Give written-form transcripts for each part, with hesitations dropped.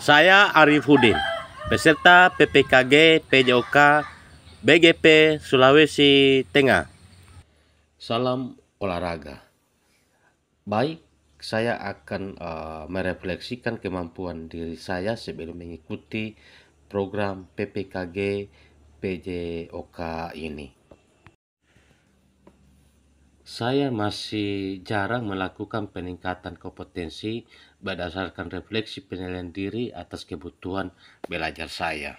Saya Arifudin, peserta PPKG PJOK BGP Sulawesi Tengah. Salam olahraga. Baik, saya akan merefleksikan kemampuan diri saya sebelum mengikuti program PPKG PJOK ini. Saya masih jarang melakukan peningkatan kompetensi berdasarkan refleksi penilaian diri atas kebutuhan belajar saya.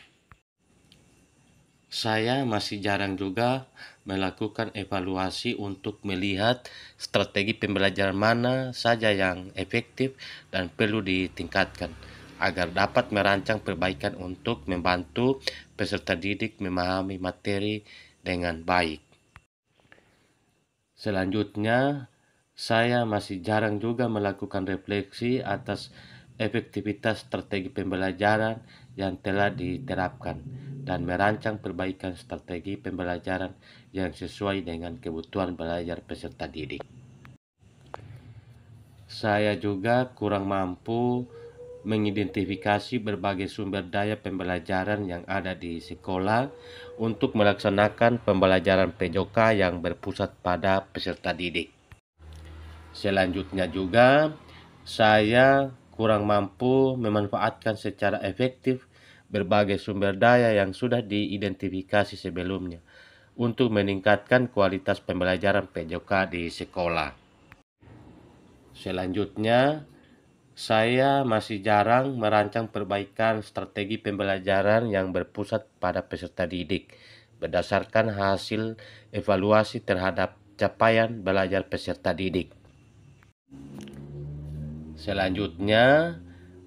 Saya masih jarang juga melakukan evaluasi untuk melihat strategi pembelajaran mana saja yang efektif dan perlu ditingkatkan agar dapat merancang perbaikan untuk membantu peserta didik memahami materi dengan baik. Selanjutnya, saya masih jarang juga melakukan refleksi atas efektivitas strategi pembelajaran yang telah diterapkan dan merancang perbaikan strategi pembelajaran yang sesuai dengan kebutuhan belajar peserta didik. Saya juga kurang mampu mengidentifikasi berbagai sumber daya pembelajaran yang ada di sekolah untuk melaksanakan pembelajaran PJOK yang berpusat pada peserta didik. Selanjutnya juga, saya kurang mampu memanfaatkan secara efektif berbagai sumber daya yang sudah diidentifikasi sebelumnya untuk meningkatkan kualitas pembelajaran PJOK di sekolah. Selanjutnya, saya masih jarang merancang perbaikan strategi pembelajaran yang berpusat pada peserta didik berdasarkan hasil evaluasi terhadap capaian belajar peserta didik. Selanjutnya,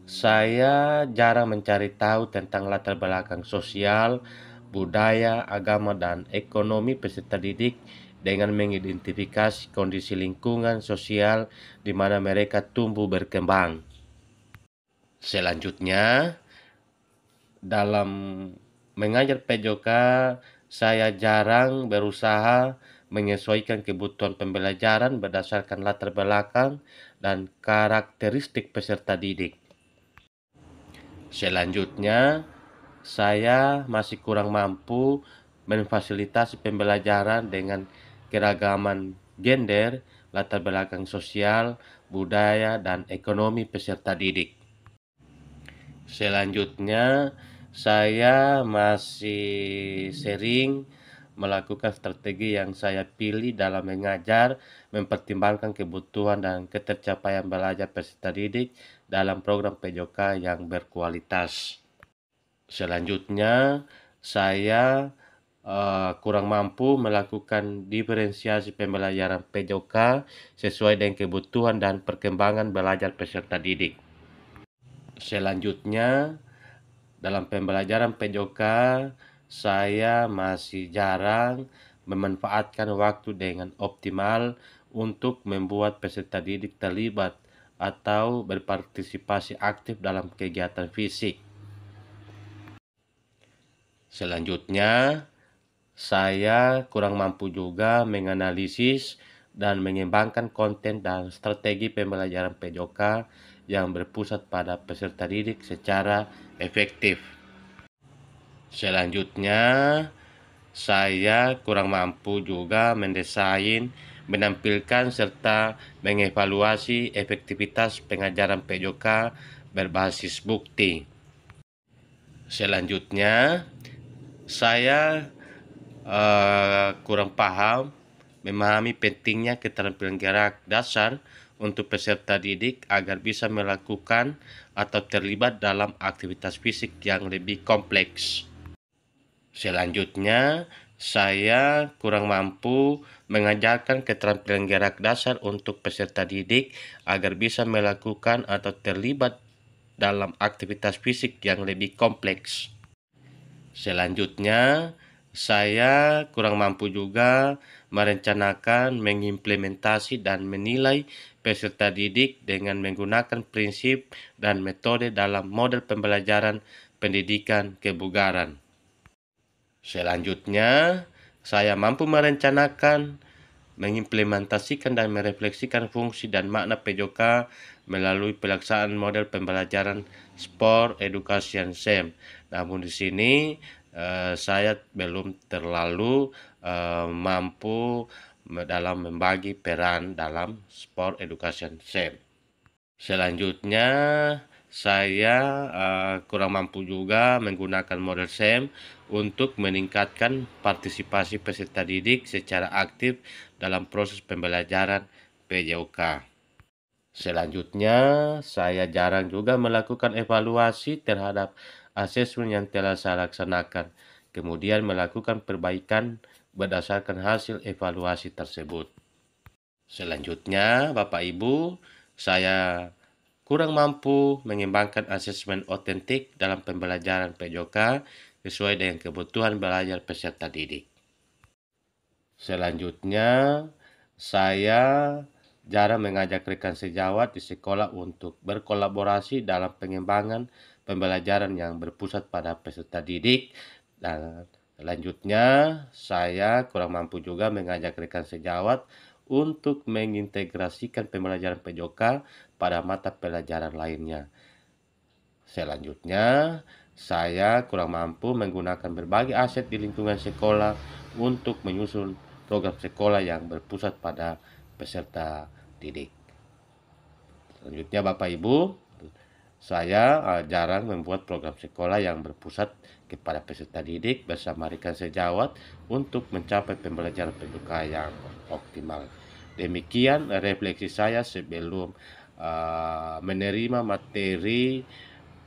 saya jarang mencari tahu tentang latar belakang sosial, budaya, agama, dan ekonomi peserta didik dengan mengidentifikasi kondisi lingkungan sosial di mana mereka tumbuh berkembang. Selanjutnya, dalam mengajar PJOK, saya jarang berusaha menyesuaikan kebutuhan pembelajaran berdasarkan latar belakang dan karakteristik peserta didik. Selanjutnya, saya masih kurang mampu memfasilitasi pembelajaran dengan keragaman gender, latar belakang sosial, budaya, dan ekonomi peserta didik. Selanjutnya, saya masih sering melakukan strategi yang saya pilih dalam mengajar, mempertimbangkan kebutuhan dan ketercapaian belajar peserta didik dalam program PJOK yang berkualitas. Selanjutnya, saya kurang mampu melakukan diferensiasi pembelajaran PJOK sesuai dengan kebutuhan dan perkembangan belajar peserta didik. Selanjutnya, dalam pembelajaran PJOK, saya masih jarang memanfaatkan waktu dengan optimal untuk membuat peserta didik terlibat atau berpartisipasi aktif dalam kegiatan fisik. Selanjutnya, saya kurang mampu juga menganalisis dan mengembangkan konten dan strategi pembelajaran PJOK yang berpusat pada peserta didik secara efektif. Selanjutnya, saya kurang mampu juga mendesain, menampilkan, serta mengevaluasi efektivitas pengajaran PJOK berbasis bukti. Selanjutnya, saya kurang paham memahami pentingnya keterampilan gerak dasar untuk peserta didik agar bisa melakukan atau terlibat dalam aktivitas fisik yang lebih kompleks. Selanjutnya, saya kurang mampu mengajarkan keterampilan gerak dasar untuk peserta didik agar bisa melakukan atau terlibat dalam aktivitas fisik yang lebih kompleks. Selanjutnya, saya kurang mampu juga merencanakan, mengimplementasi, dan menilai peserta didik dengan menggunakan prinsip dan metode dalam model pembelajaran pendidikan kebugaran. Selanjutnya, saya mampu merencanakan, mengimplementasikan dan merefleksikan fungsi dan makna PJOK melalui pelaksanaan model pembelajaran sport education SEM. Namun di sini saya belum terlalu mampu dalam membagi peran dalam sport education SEM. Selanjutnya, saya kurang mampu juga menggunakan model SEM untuk meningkatkan partisipasi peserta didik secara aktif dalam proses pembelajaran PJOK. Selanjutnya, saya jarang juga melakukan evaluasi terhadap asesmen yang telah saya laksanakan, kemudian melakukan perbaikan berdasarkan hasil evaluasi tersebut. Selanjutnya, Bapak Ibu, saya kurang mampu mengembangkan asesmen otentik dalam pembelajaran PJOK sesuai dengan kebutuhan belajar peserta didik. Selanjutnya, saya jarang mengajak rekan sejawat di sekolah untuk berkolaborasi dalam pengembangan pembelajaran yang berpusat pada peserta didik. Dan selanjutnya, saya kurang mampu juga mengajak rekan sejawat untuk mengintegrasikan pembelajaran PJOK pada mata pelajaran lainnya. Selanjutnya, saya kurang mampu menggunakan berbagai aset di lingkungan sekolah untuk menyusun program sekolah yang berpusat pada peserta didik. Selanjutnya, Bapak Ibu, saya jarang membuat program sekolah yang berpusat kepada peserta didik bersama rekan sejawat untuk mencapai pembelajaran PJOK yang optimal. Demikian refleksi saya sebelum menerima materi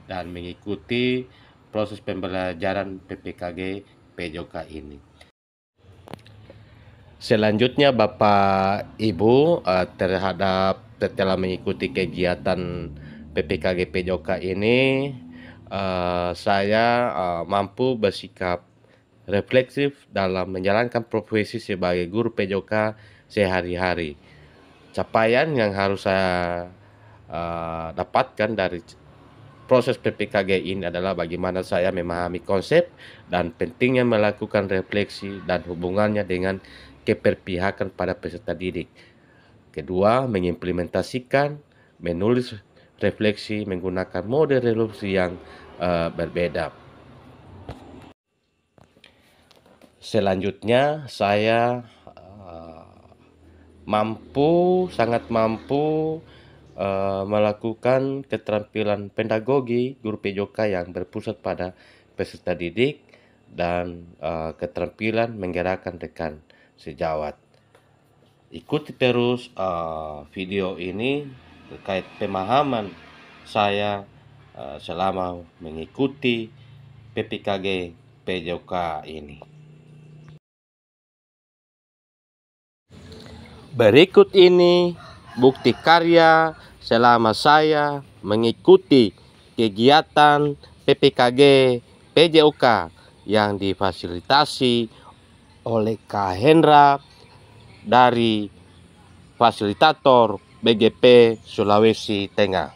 dan mengikuti proses pembelajaran PPKG PJOK ini. Selanjutnya, Bapak Ibu, terhadap setelah mengikuti kegiatan PPKG PJOK ini, saya mampu bersikap refleksif dalam menjalankan profesi sebagai guru PJOK sehari-hari. Capaian yang harus saya dapatkan dari proses PPKG ini adalah bagaimana saya memahami konsep dan pentingnya melakukan refleksi dan hubungannya dengan keberpihakan pada peserta didik. Kedua, mengimplementasikan, menulis refleksi menggunakan model refleksi yang berbeda. Selanjutnya, saya sangat mampu melakukan keterampilan pedagogi guru PJOK yang berpusat pada peserta didik dan keterampilan menggerakkan rekan sejawat. Ikuti terus video ini terkait pemahaman saya selama mengikuti PPKG PJOK ini. Berikut ini bukti karya selama saya mengikuti kegiatan PPKG PJOK yang difasilitasi oleh Kak Hendra dari fasilitator BGP Sulawesi Tengah.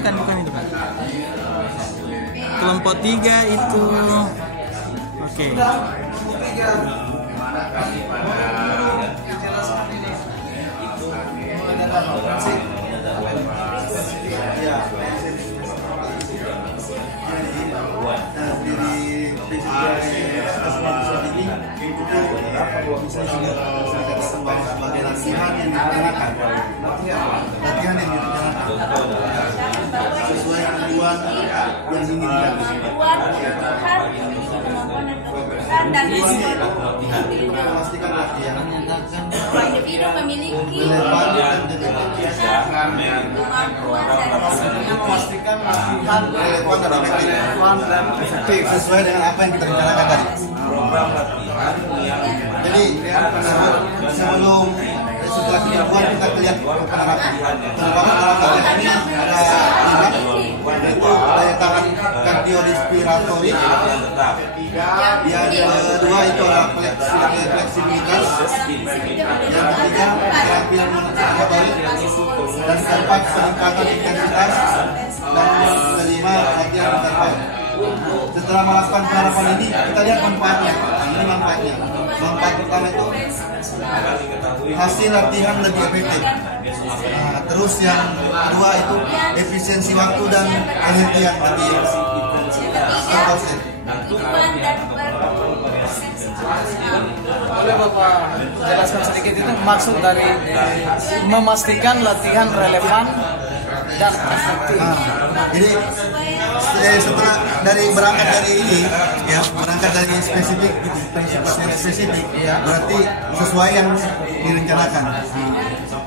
Bukan itu Pak. Kelompok 3 itu oke. Latihan yang direncanakan sesuai tujuan yang ingin dan memastikan latihan individu memiliki kemampuan memastikan latihan relevan dan efektif sesuai dengan apa yang kita rencanakan tadi. Jadi sebelum setelah kita buat kita lihat penerapan. Penerapan ini ada 5, yaitu daya tahan kardiorespiratory. Yang kedua itu adalah fleksibilitas. Yang ketiga terampil motorik. Dan keempat peningkatan intensitas. Dan kelima latihan interval. Setelah melakukan penerapan ini kita lihat manfaatnya. Ini manfaatnya. Manfaat pertama itu hasil latihan lebih efektif. Nah, terus yang kedua itu efisiensi waktu dan penelitian lebih berproses. Boleh Bapak jelaskan sedikit itu maksud dari memastikan latihan relevan dan efektif. Jadi setelah berangkat dari ini ya, berangkat dari spesifik gitu, prinsip spesifik ya, berarti sesuai yang direncanakan.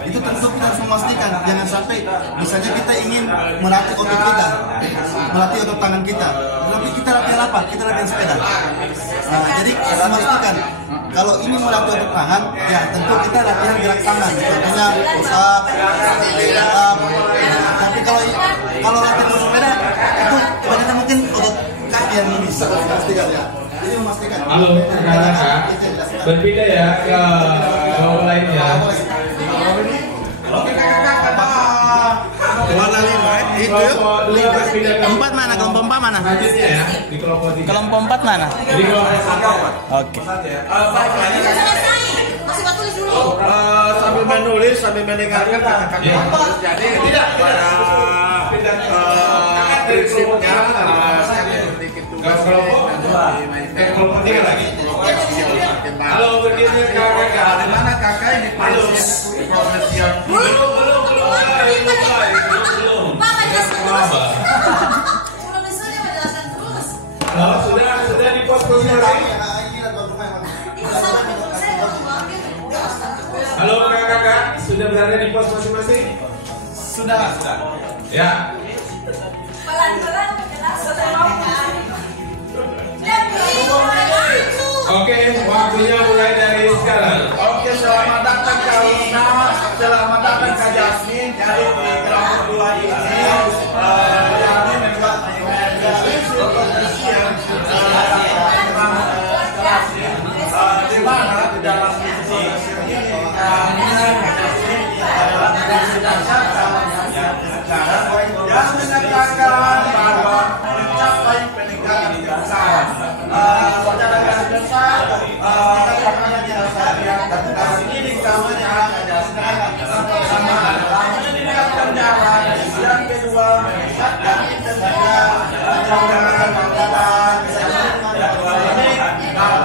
Itu tentu kita harus memastikan jangan sampai misalnya kita ingin melatih otot kita, melatih otot tangan kita, tapi kita latihan apa? Kita latihan sepeda. Nah, jadi kita memastikan kalau ini melatih otot tangan, ya tentu kita latihan gerak tangan, contohnya push up, tapi kalau latihan sepeda itu kebanyakan mungkin otot kaki yang bisa memastikan ya. Jadi memastikan. Halo, rekan-rekan, berbeda ya ke bawah lainnya. Oke kakak, mana 5? Itu 4 mana? Kelompok 4 mana? Selanjutnya ya, di kelompok 3. Kelompok 4 mana? Jadi kelompok 1. Oke. masih waktu tulis dulu. Sambil menulis, sambil mendengarkan kakak. Jadi tidak pada prinsipnya Kelompok 3 lagi. Halo, bergeser kakak. di mana kakak ini prinsip proses yang Belum. Pak, jelaskan terus. Apa? Belum disuruh menjelaskan terus. Oh, sudah di pos masing-masing. Itu sama saya mau banget. Halo kakak-kakak, sudah berada di pos masing-masing? Sudah. Ya. Pelan-pelan menjelaskan. Oke, waktunya mulai dari sekarang. Oke, selamat datang Kak Lina, selamat datang Kak Jasmine. Jadi di kelompok 2 ini kami membuat kompetisi yang di mana di dalam kompetisi ini kami adalah yang menyatakan bahwa mencapai peningkatan yang besar. Secara garis besar, katakanlah ini kamarnya ada sama meningkatkan jalan. Yang kedua, meningkatkan intensitas jalan makanan. Ini apa?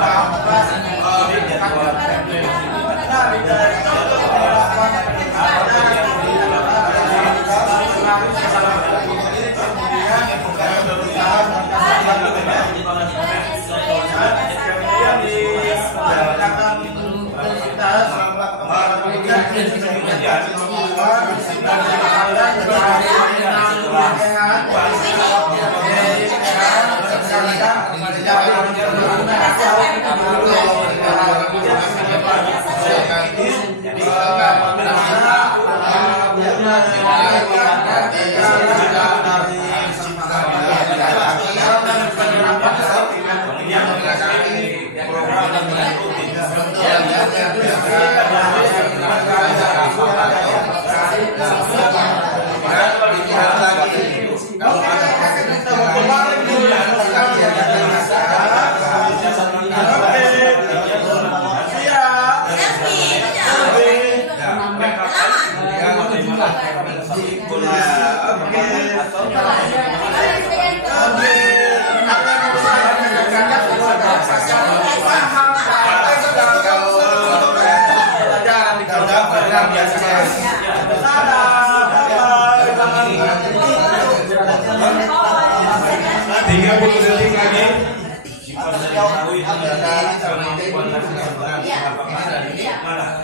detik lagi.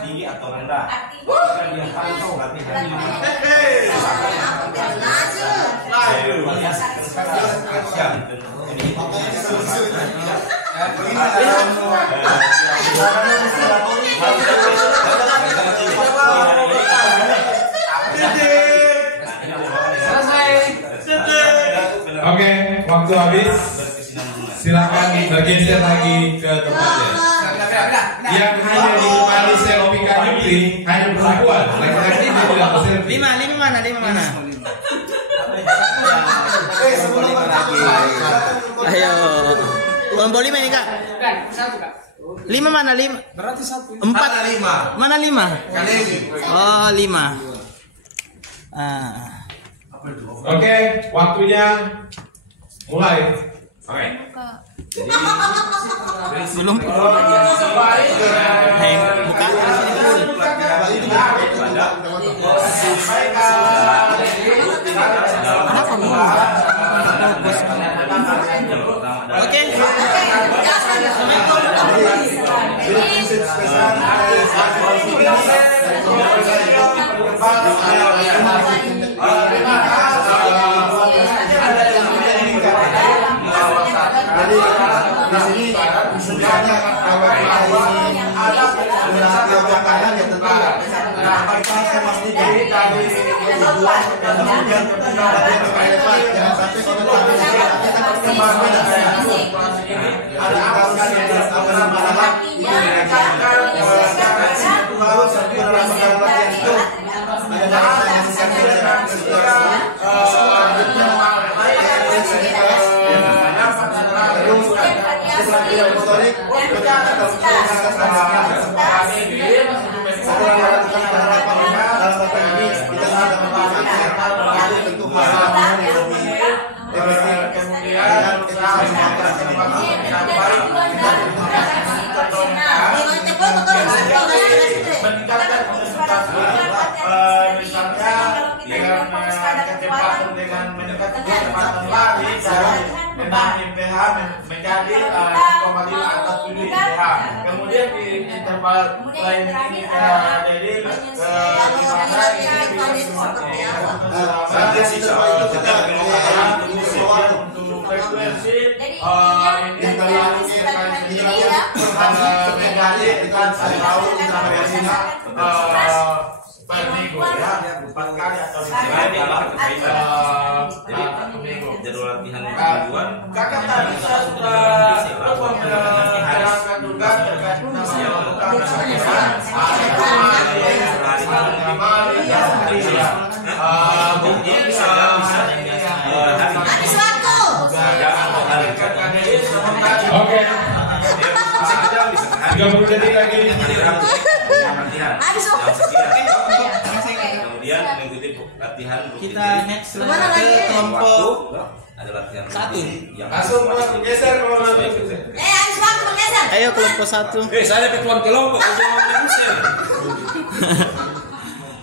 Tinggi atau rendah. Oke, waktu habis. Silakan bergeser lagi ke tempatnya. Yang hanya ditemani Selopika Jupri hanya perempuan. Laki-laki dia tidak berselfie. Lima mana? Oke, sebelum lagi. Ayo. Kelompok 5 ini kak. Bukan, satu kak. 5 mana 5? Berarti satu. 4. Mana 5? Oh 5. Oke, waktunya mulai. Oke. Belum. Buka. Oke. Jadi di sini sebenarnya awal ini ada kanan ya tentu kita memastikan tujuan dan kemudian jangan sampai ada dengan mendekati kecepatan lari dari 6 mph menjadi 6,5 atau 7 mph. Kemudian di interval lain ini jadi gimana untuk frekuensi menjadi kita tahu frekuensinya per minggu ya, 4 kali atau 5 kali satu minggu. Jadwal latihan mingguan. Kakak tadi saya sudah menjelaskan juga terkait dengan mungkin bisa Oke. 30 detik lagi. Kemudian mengikuti latihan Kita next ke kelompok ada latihan 1. yang Langsung geser kalau nanti. Habis waktu bergeser. Ayo kelompok 1. saya ketua kelompok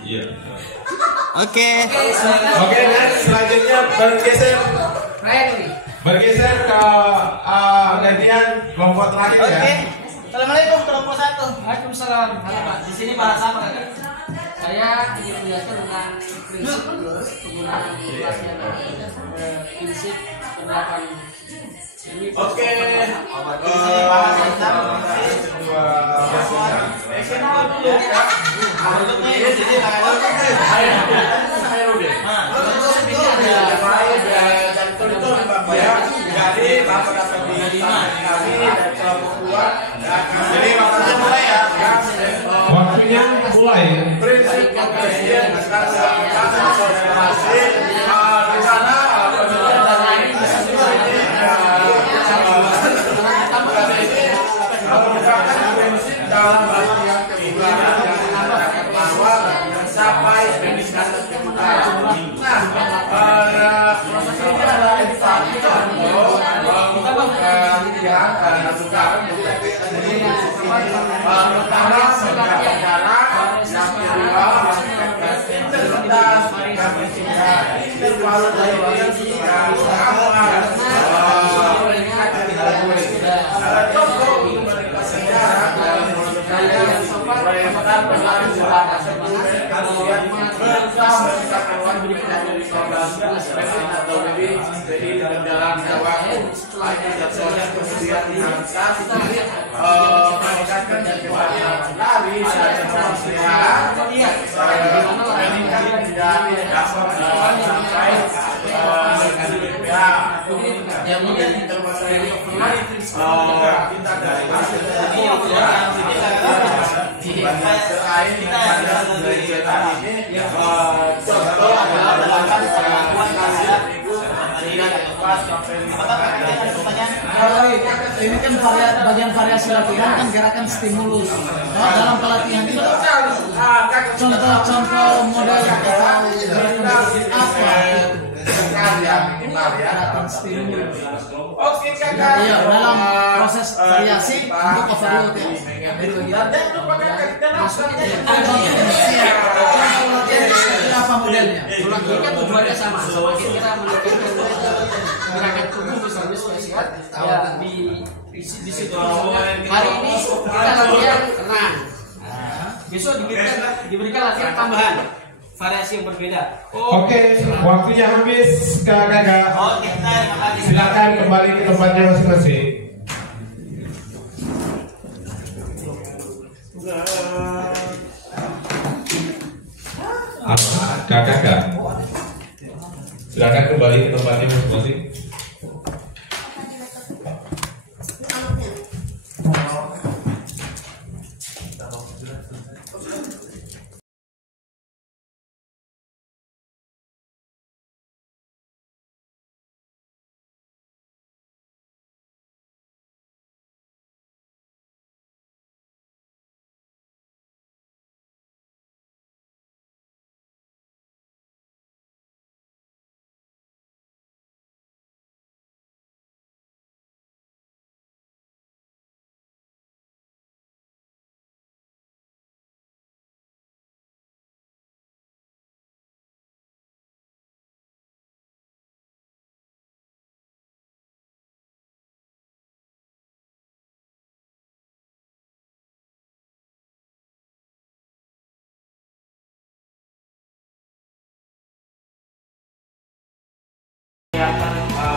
iya. Oke. Oke, next selanjutnya bergeser ke gantian kelompok terakhir ya. Oke. Assalamualaikum kelompok 1. Waalaikumsalam. Halo Pak, di sini bahasa apa Kak? Saya ingin menjelaskan tentang prinsip penggunaan kelasnya prinsip penerapan. Oke. Jadi Bapak dapat di kami dan kelompok 2. Jadi waktunya mulai ya. Waktunya mulai. Prinsip pengkajian konsentrasi di sana penelitian dan lain merupakan prinsip dalam latihan kebugaran dan masyarakat bahwa mencapai peningkatan kebugaran. Nah, proses ini adalah edukasi untuk latihan kebugaran. Jadi pertama menjaga jarak, yang kedua menjaga intensitas, dan ketiga interval dari berlari selama 10 kemudian berusaha meningkatkan dari 15 menit atau lebih, jadi dalam waktu setelah itu jadwalnya kemudian diangkat meningkatkan kecepatan lari dan kemudian meningkatkan dari sampai kemudian kita dari hasil terkait dengan belajar ini contoh adalah melakukan ini kan bagian variasi latihan kan gerakan stimulus. Nah, dalam pelatihan ini contoh-contoh model atau apa gerakan stimulus. Oke kakak. Iya, dalam proses variasi untuk overload ya. Apa modelnya? Ini kan tujuannya sama. Semakin kita menekankan gerakan tubuh misalnya spesial ya di situ. Hari ini kita latihan renang. Besok diberikan latihan tambahan variasi yang berbeda. Oke, waktunya habis kakak. Silakan kembali ke tempatnya masing-masing. Kakak, silakan kembali ke tempatnya masing-masing.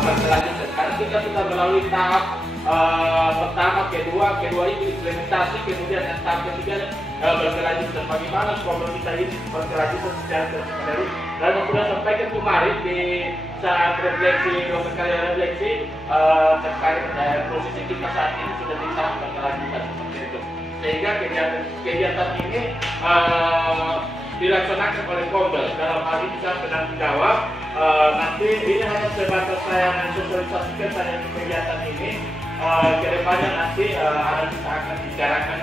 Berlanjut sekarang kita sudah melalui tahap pertama, kedua itu implementasi, kemudian yang tahap ketiga berlanjut dan bagaimana problem kita ini berlanjut secara terus-menerus. Dan sudah sampaikan kemarin di saat refleksi refleksi terkait posisi kita saat ini sudah di tahap berkelanjutan seperti itu, sehingga kegiatan ini dilaksanakan oleh Kombel. Dalam hal ini saya sedang menjawab. Nanti ini hanya sebatas saya mensosialisasikan saja kegiatan ini. Kedepannya nanti kita akan bicarakan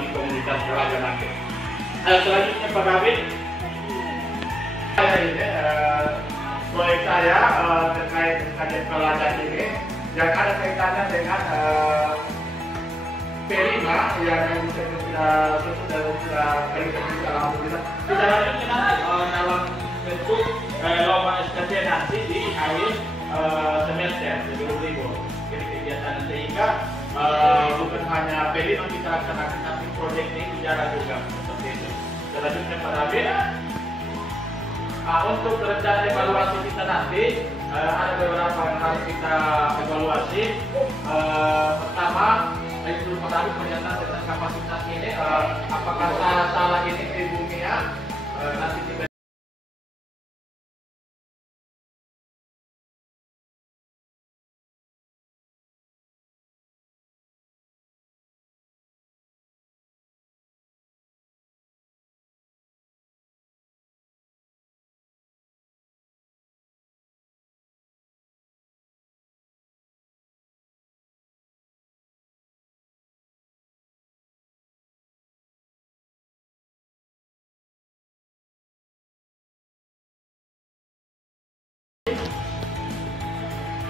di komunitas keluarga nanti. Selanjutnya Pak David, ini proyek saya terkait kajian pelajaran ini yang ada kaitannya dengan P5 yang sudah alhamdulillah. Kita lanjutkan nanti dalam bentuk lomba SKT nanti di akhir semester sebelum libur. Jadi kegiatan sehingga bukan hanya P5 kita laksanakan, tapi proyek ini bicara juga seperti itu. Selanjutnya Pak David, untuk rencana evaluasi kita nanti ada beberapa yang harus kita evaluasi. Pertama, itu Pak David pernyataan tentang kapasitas ini, apakah salah ini tribunnya nanti kita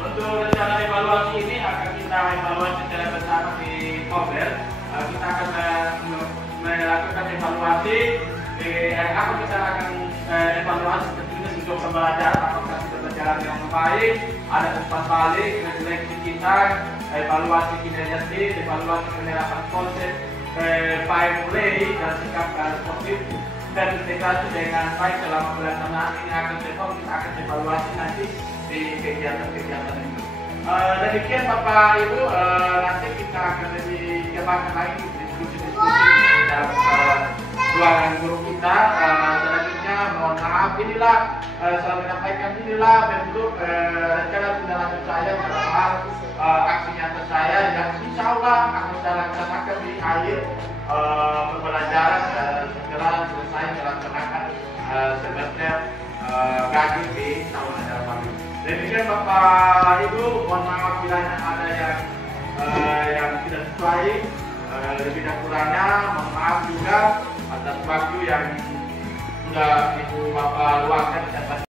untuk rencana evaluasi ini akan kita evaluasi secara bersama di Kombel. Kita akan melakukan evaluasi. Apa kita akan evaluasi tentunya untuk pembelajaran, apakah sudah berjalan dengan baik, ada umpan balik, refleksi kita, evaluasi kinerja tim, evaluasi penerapan konsep baik mulai dan sikap sportif dan integrasi dengan baik selama pelaksanaan ini akan kita akan evaluasi nanti di kegiatan-kegiatan ini. Demikian Bapak Ibu, nanti kita akan lebih kembangkan lagi diskusi-diskusi dalam ruangan guru kita. Selanjutnya mohon maaf, inilah saya menyampaikan inilah bentuk rencana tindak lanjut saya dalam hal aksi nyata saya yang insya Allah akan saya laksanakan di akhir pembelajaran setelah selesai melaksanakan semester gaji di tahun ajaran baru. Demikian Bapak Ibu, mohon maaf bila ada yang tidak sesuai, lebih dan kurangnya mohon maaf juga atas waktu yang sudah Ibu Bapak luangkan.